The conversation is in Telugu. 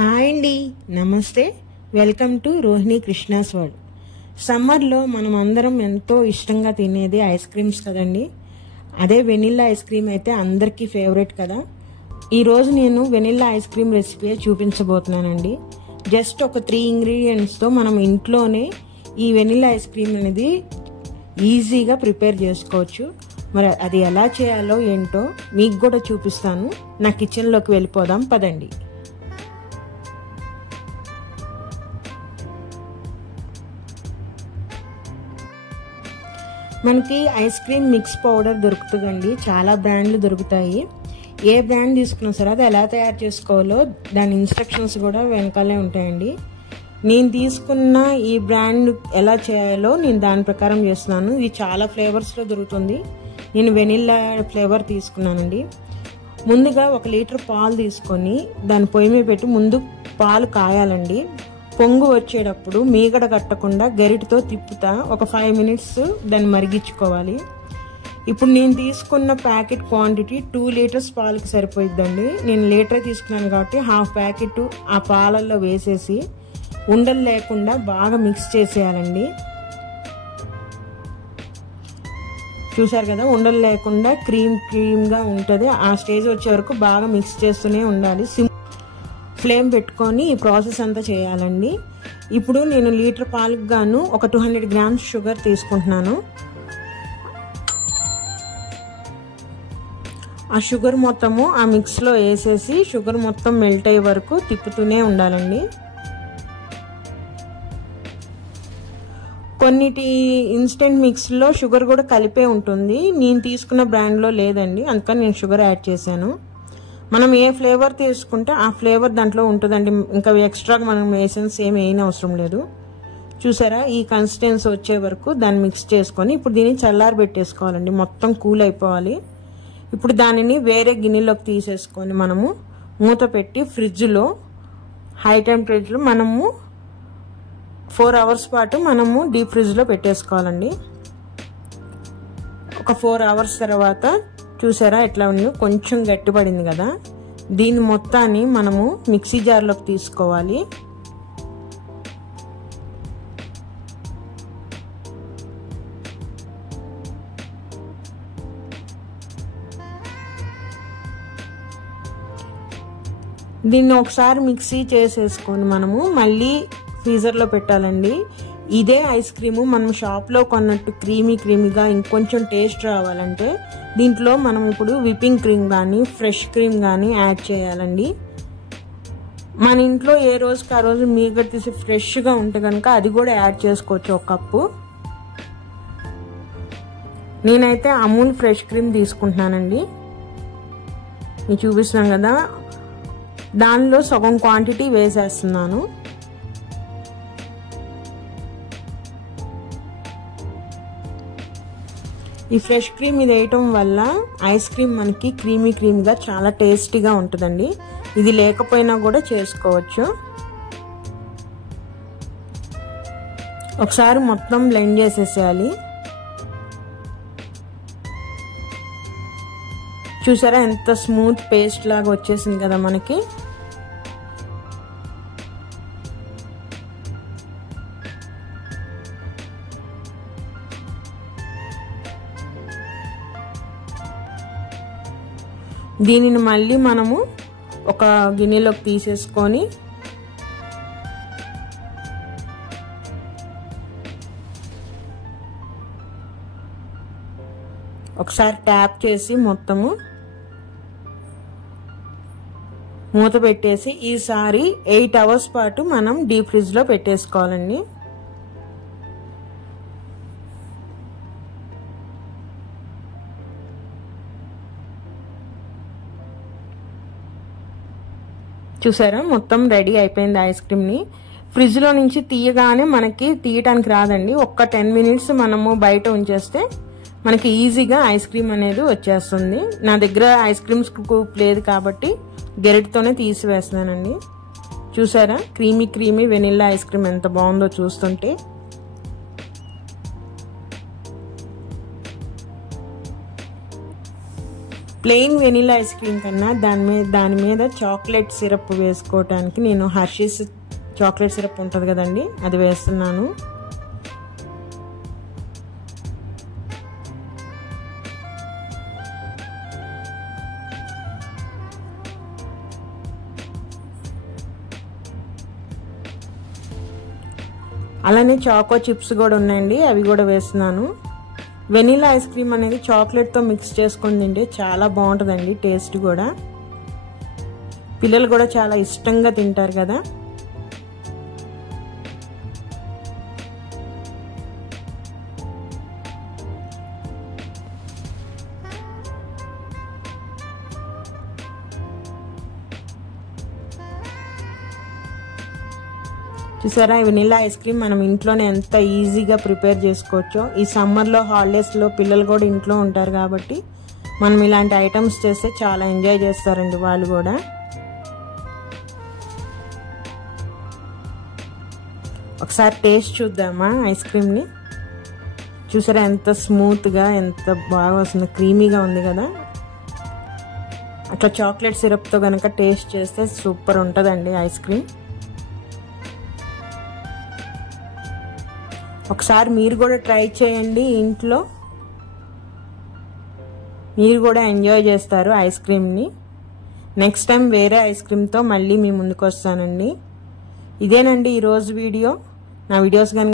హాయ్ అండి, నమస్తే. Welcome to Rohini Krishna's world. సమ్మర్లో మనం అందరం ఎంతో ఇష్టంగా తినేది ఐస్ క్రీమ్స్ కదండి. అదే వెనిల్లా ఐస్ క్రీమ్ అయితే అందరికీ ఫేవరెట్ కదా. ఈరోజు నేను వెనిల్లా ఐస్ క్రీమ్ రెసిపీ చూపించబోతున్నానండి. జస్ట్ ఒక 3 ఇంగ్రీడియంట్స్తో మనం ఇంట్లోనే ఈ వెనిల్లా ఐస్ క్రీమ్ అనేది ఈజీగా ప్రిపేర్ చేసుకోవచ్చు. మరి అది ఎలా చేయాలో ఏంటో మీకు కూడా చూపిస్తాను. నా కిచెన్లోకి వెళ్ళిపోదాం పదండి. మనకి ఐస్ క్రీమ్ మిక్స్ పౌడర్ దొరుకుతుందండి. చాలా బ్రాండ్లు దొరుకుతాయి. ఏ బ్రాండ్ తీసుకున్నా సరే అది ఎలా తయారు చేసుకోవాలో దాని ఇన్స్ట్రక్షన్స్ కూడా వెనకాలే ఉంటాయండి. నేను తీసుకున్న ఈ బ్రాండ్ ఎలా చేయాలో నేను దాని ప్రకారం చేస్తున్నాను. ఇది చాలా ఫ్లేవర్స్లో దొరుకుతుంది. నేను వెనిల్లా ఫ్లేవర్ తీసుకున్నానండి. ముందుగా 1 లీటర్ పాలు తీసుకొని దాని పొయ్యి మీద పెట్టి ముందు పాలు కాయాలండి. పొంగు వచ్చేటప్పుడు మీగడ కట్టకుండా గరిటతో తిప్పుతా ఒక 5 మినిట్స్ దాన్ని మరిగించుకోవాలి. ఇప్పుడు నేను తీసుకున్న ప్యాకెట్ క్వాంటిటీ 2 లీటర్స్ పాలకి సరిపోయిద్దండి. నేను లీటర్ తీసుకున్నాను కాబట్టి హాఫ్ ప్యాకెట్ ఆ పాలల్లో వేసేసి ఉండలు లేకుండా బాగా మిక్స్ చేసేయాలండి. చూసారు కదా, ఉండలు లేకుండా క్రీమ్గా ఉంటుంది. ఆ స్టేజ్ వచ్చే వరకు బాగా మిక్స్ చేస్తూనే ఉండాలి. ఫ్లేమ్ పెట్టుకొని ఈ ప్రాసెస్ అంతా చేయాలండి. ఇప్పుడు నేను లీటర్ పాలకు గాను ఒక 200 గ్రామ్స్ షుగర్ తీసుకుంటున్నాను. ఆ షుగర్ మొత్తము ఆ మిక్స్లో వేసేసి షుగర్ మొత్తం మెల్ట్ అయ్యే వరకు తిప్పుతూనే ఉండాలండి. కొన్నిటి ఇన్స్టెంట్ మిక్స్లో షుగర్ కూడా కలిపే ఉంటుంది. నేను తీసుకున్న బ్రాండ్లో లేదండి, అందుకని నేను షుగర్ యాడ్ చేశాను. మనం ఏ ఫ్లేవర్ తీసుకుంటే ఆ ఫ్లేవర్ దాంట్లో ఉంటుందండి. ఇంకా ఎక్స్ట్రాగా మనం ఎసెన్స్ ఏమి వేయని అవసరం లేదు. చూసారా, ఈ కన్సిస్టెన్సీ వచ్చే వరకు దాన్ని మిక్స్ చేసుకొని ఇప్పుడు దీన్ని చల్లారి పెట్టేసుకోవాలండి. మొత్తం కూల్ అయిపోవాలి. ఇప్పుడు దానిని వేరే గిన్నెలోకి తీసేసుకొని మనము మూత పెట్టి ఫ్రిడ్జ్లో హై టెంపరేచర్లో మనము 4 అవర్స్ పాటు మనము డీప్ ఫ్రిడ్జ్లో పెట్టేసుకోవాలండి. ఒక 4 అవర్స్ తర్వాత చూసారా ఎట్లా ఉంది, కొంచెం గట్టిపడింది కదా. దీని మొత్తాన్ని మనము మిక్సీ జార్లోకి తీసుకోవాలి. దీన్ని ఒకసారి మిక్సీ చేసేసుకొని మనము మళ్ళీ ఫ్రీజర్లో పెట్టాలండి. ఇదే ఐస్ క్రీము మనం షాప్లో కొన్నట్టు క్రీమీగా ఇంకొంచెం టేస్ట్ రావాలంటే దీంట్లో మనం ఇప్పుడు విప్పింగ్ క్రీమ్ కానీ ఫ్రెష్ క్రీమ్ కానీ యాడ్ చేయాలండి. మన ఇంట్లో ఏ రోజుకి ఆ రోజు మీగడ తీసి ఫ్రెష్గా ఉంటే కనుక అది కూడా యాడ్ చేసుకోవచ్చు. 1 కప్పు నేనైతే అమూల్ ఫ్రెష్ క్రీమ్ తీసుకుంటున్నానండి. నేను చూపిస్తున్నాను కదా, దానిలో సగం క్వాంటిటీ వేసేస్తున్నాను. ఈ ఫ్రెష్ క్రీమ్ ఇది వేయటం వల్ల ఐస్ క్రీమ్ మనకి క్రీమీగా చాలా టేస్టీగా ఉంటుందండి. ఇది లేకపోయినా కూడా చేసుకోవచ్చు. ఒకసారి మొత్తం బ్లెండ్ చేసేసేయాలి. చూసారా ఎంత స్మూత్ పేస్ట్ లాగా వచ్చేసింది కదా మనకి. దీనిని మళ్ళీ మనము ఒక గిన్నెలోకి తీసేసుకొని ఒకసారి ట్యాప్ చేసి మొత్తము మూత పెట్టేసి ఈసారి 8 అవర్స్ పాటు మనం డీప్ ఫ్రిడ్జ్లో పెట్టేసుకోవాలండి. చూసారా మొత్తం రెడీ అయిపోయింది ఐస్ క్రీమ్ని. ఫ్రిడ్జ్లో నుంచి తీయగానే మనకి తీయటానికి రాదండి. ఒక్క 10 మినిట్స్ మనము బయట ఉంచేస్తే మనకి ఈజీగా ఐస్ క్రీమ్ అనేది వచ్చేస్తుంది. నా దగ్గర ఐస్ క్రీమ్ స్కూప్ లేదు కాబట్టి గెరిటితోనే తీసివేస్తున్నానండి. చూసారా క్రీమీ వెనిల్లా ఐస్ క్రీమ్ ఎంత బాగుందో చూస్తుంటే. ప్లెయిన్ వెనిలా ఐస్ క్రీమ్ కన్నా దాని మీద చాక్లెట్ సిరప్ వేసుకోవటానికి నేను హర్షీస్ చాక్లెట్ సిరప్ ఉంటుంది కదండి, అది వేస్తున్నాను. అలానే చాకో చిప్స్ కూడా ఉన్నాయండి, అవి కూడా వేస్తున్నాను. వెనిలా ఐస్ క్రీమ్ అనేది చాక్లెట్తో మిక్స్ చేసుకొని తింటే చాలా బాగుంటుందండి, టేస్ట్ కూడా. పిల్లలు కూడా చాలా ఇష్టంగా తింటారు కదా. చూసారా, వెనిలా ఐస్ క్రీమ్ మనం ఇంట్లోనే ఎంత ఈజీగా ప్రిపేర్ చేసుకోవచ్చో. ఈ సమ్మర్లో హాలిడేస్లో పిల్లలు కూడా ఇంట్లో ఉంటారు కాబట్టి మనం ఇలాంటి ఐటమ్స్ చేస్తే చాలా ఎంజాయ్ చేస్తారండి వాళ్ళు కూడా. ఒకసారి టేస్ట్ చూద్దామా ఐస్ క్రీమ్ని. చూసారా ఎంత స్మూత్గా, ఎంత బాగా వస్తుంది, క్రీమీగా ఉంది కదా. అట్లా చాక్లెట్ సిరప్తో కనుక టేస్ట్ చేస్తే సూపర్ ఉంటుందండి ఐస్ క్రీమ్. ఒకసారి మీరు కూడా ట్రై చేయండి ఇంట్లో, మీరు కూడా ఎంజాయ్ చేస్తారు ఐస్ క్రీమ్ని. నెక్స్ట్ టైం వేరే ఐస్ క్రీమ్తో మళ్ళీ మీ ముందుకు వస్తానండి. ఇదేనండి ఈరోజు వీడియో. నా వీడియోస్ కానీ